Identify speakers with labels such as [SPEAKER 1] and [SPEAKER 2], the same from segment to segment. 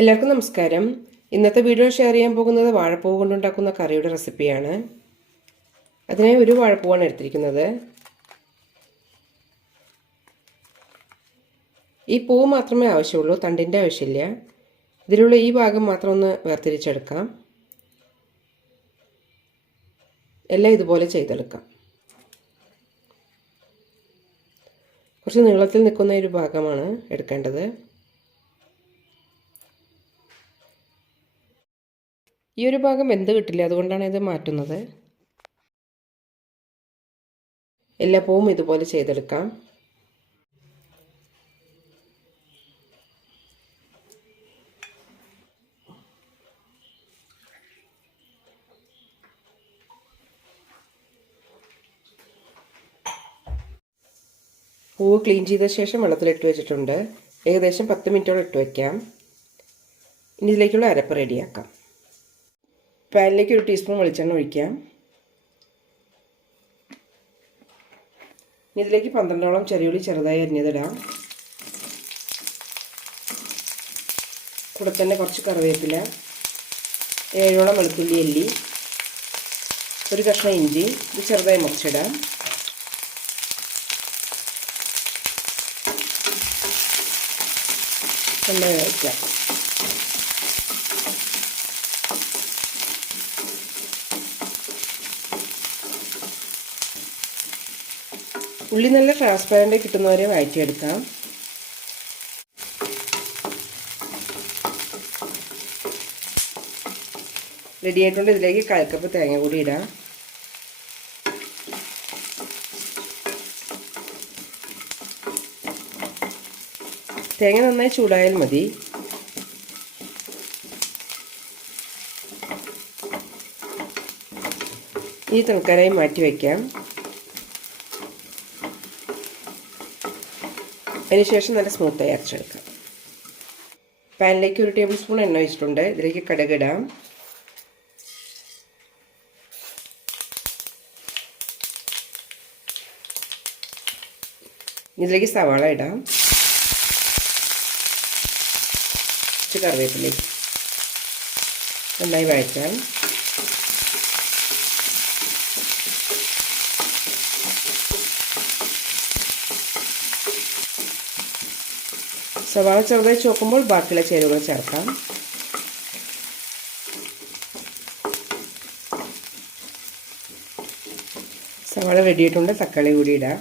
[SPEAKER 1] എല്ലാവർക്കും നമസ്കാരം. ഇന്നത്തെ വീഡിയോ ഷെയർ ചെയ്യാൻ പോകുന്നത് വാഴപ്പൂവ് കൊണ്ടുണ്ടാക്കുന്ന കറിയുടെ റെസിപ്പിയാണ് അതിനായി ഒരു വാഴപ്പൂവാണ് എടുത്തിരിക്കുന്നത്. ഈ പൂവ് മാത്രമേ ആവശ്യമുള്ളൂ തണ്ടിന്റെ ആവശ്യമില്ല. ഇതിലുള്ള ഈ ഭാഗം മാത്രം ഒന്ന് വേർതിരിച്ചെടുക്കാം. എല്ലാം ഇതുപോലെ ചെയ്തെടുക്കാം. കുറച്ച് നീളത്തിൽ നിൽക്കുന്ന ഒരു ഭാഗമാണ് എടുക്കേണ്ടത്. ഈ ഒരു ഭാഗം വെന്ത് കിട്ടില്ല? അതുകൊണ്ടാണ് ഇത് മാറ്റുന്നത്. എല്ലാ പൂവും ഇതുപോലെ ചെയ്തെടുക്കാം. പൂവ് ക്ലീൻ ചെയ്ത ശേഷം വെള്ളത്തിലിട്ട് വെച്ചിട്ടുണ്ട്. ഏകദേശം പത്ത് മിനിറ്റോളം ഇട്ട് വയ്ക്കാം ഇനി ഇതിലേക്കുള്ള അരപ്പ് റെഡിയാക്കാം. പാനിലേക്ക് ഒരു ടീസ്പൂൺ വെളിച്ചെണ്ണ ഒഴിക്കാം ഇനി ഇതിലേക്ക് പന്ത്രണ്ടോളം ചെറിയുള്ളി ചെറുതായി അരിഞ്ഞതിടാം. കൂടെ തന്നെ കുറച്ച് കറിവേപ്പില ഏഴോളം വെളുത്തുള്ളി അല്ലി ഒരു കഷ്ണം ഇഞ്ചി ഇത് ചെറുതായി മുറിച്ചിടാം. എണ്ണ വയ്ക്കാം ഉള്ളി നല്ല ട്രാൻസ്പെറന്റ് കിട്ടുന്നവരെ വഴറ്റിയെടുക്കാം. റെഡി ആയിട്ടുണ്ട്. ഇതിലേക്ക് കലക്കപ്പ് തേങ്ങ കൂടി ഇടാം. തേങ്ങ നന്നായി ചൂടായാൽ മതി. ഈ തൽക്കാലമായി മാറ്റി വയ്ക്കാം അതിനുശേഷം നല്ല സ്മൂത്തായി അരച്ചെടുക്കാം. പാനിലേക്ക് ഒരു ടേബിൾ സ്പൂൺ എണ്ണ വെച്ചിട്ടുണ്ട്. ഇതിലേക്ക് കടുകിടാം ഇതിലേക്ക് സവാള ഇടാം. കുറച്ച് കറിവേപ്പില നന്നായി വഴറ്റാം സവാള ചെറുതായി ചോക്കുമ്പോൾ ബാക്കിയുള്ള ചേരുവകൾ ചേർക്കാം. സവാള റെഡിയായിട്ടുണ്ട് തക്കാളി കൂടി ഇടാം.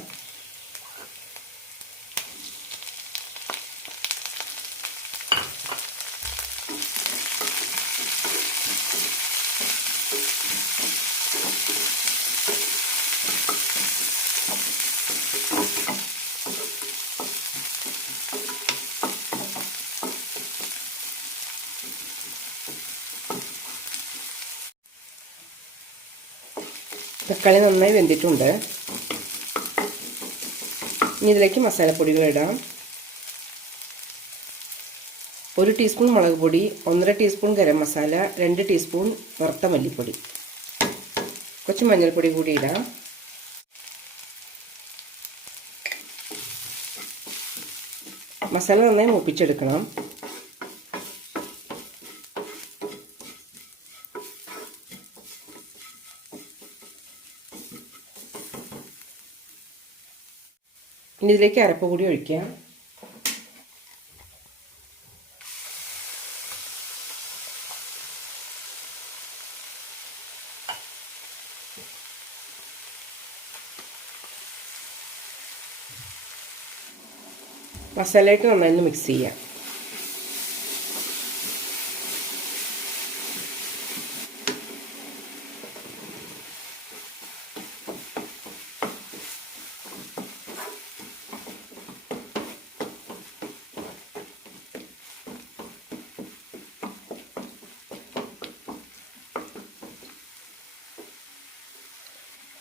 [SPEAKER 1] തക്കാളി നന്നായി വെന്തിട്ടുണ്ട്. ഇനി ഇതിലേക്ക് മസാലപ്പൊടികൾ ഇടാം. ഒരു ടീസ്പൂൺ മുളക് പൊടി ഒന്നര ടീസ്പൂൺ ഗരം മസാല രണ്ട് ടീസ്പൂൺ വറുത്ത മല്ലിപ്പൊടി. കുറച്ച് മഞ്ഞൾപ്പൊടി കൂടി ഇടാം. മസാല നന്നായി മൂപ്പിച്ചെടുക്കണം. ഇനി ഇതിലേക്ക് അരപ്പ് കൂടി ഒഴിക്കാം. മസാലയായിട്ട് നന്നായി മിക്സ് ചെയ്യാം.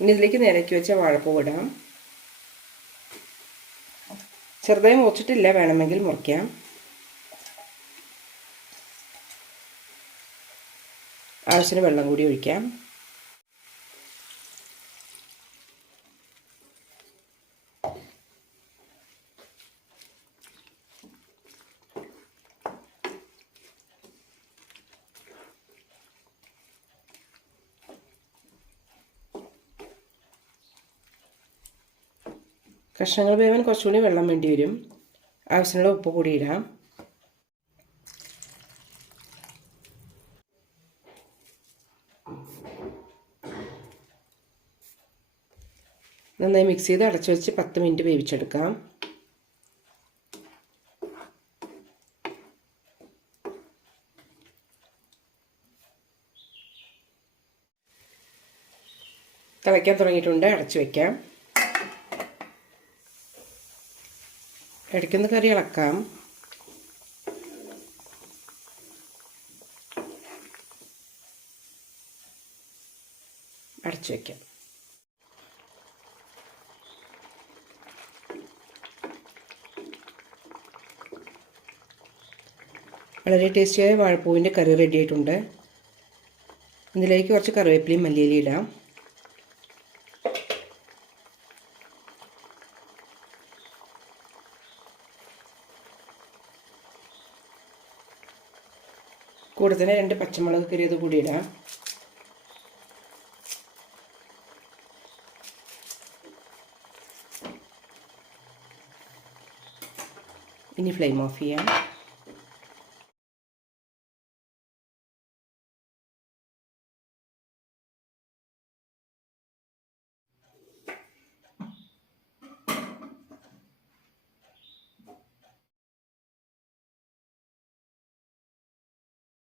[SPEAKER 1] ഇനി ഇതിലേക്ക് നിരക്കി വെച്ച വാഴപ്പൂ ഇടാം. ചെറുതായി മുറിച്ചിട്ടില്ല വേണമെങ്കിൽ മുറിക്കാം. ആവശ്യത്തിന് വെള്ളം കൂടി ഒഴിക്കാം. കഷ്ണങ്ങൾ വേവാൻ കുറച്ചുകൂടി വെള്ളം വേണ്ടി വരും. ആവശ്യമുള്ള ഉപ്പ് കൂടി ഇടാം. നന്നായി മിക്സ് ചെയ്ത് അടച്ചു വെച്ച് പത്ത് മിനിറ്റ് വേവിച്ചെടുക്കാം. തിളയ്ക്കാൻ തുടങ്ങിയിട്ടുണ്ട്. അടച്ചു വയ്ക്കാം ഇടയ്ക്കൊന്ന് കറി ഇളക്കാം. അടച്ചു വയ്ക്കാം വളരെ ടേസ്റ്റിയായ വാഴപ്പൂവിന്റെ കറി റെഡി ആയിട്ടുണ്ട്. ഇതിലേക്ക് കുറച്ച് കറിവേപ്പിലയും മല്ലിയിലയും ഇടാം. കൂടെ തന്നെ രണ്ട് പച്ചമുളക് കീറിയത് കൂടി ഇടാം. ഇനി ഫ്ലെയിം ഓഫ് ചെയ്യാം.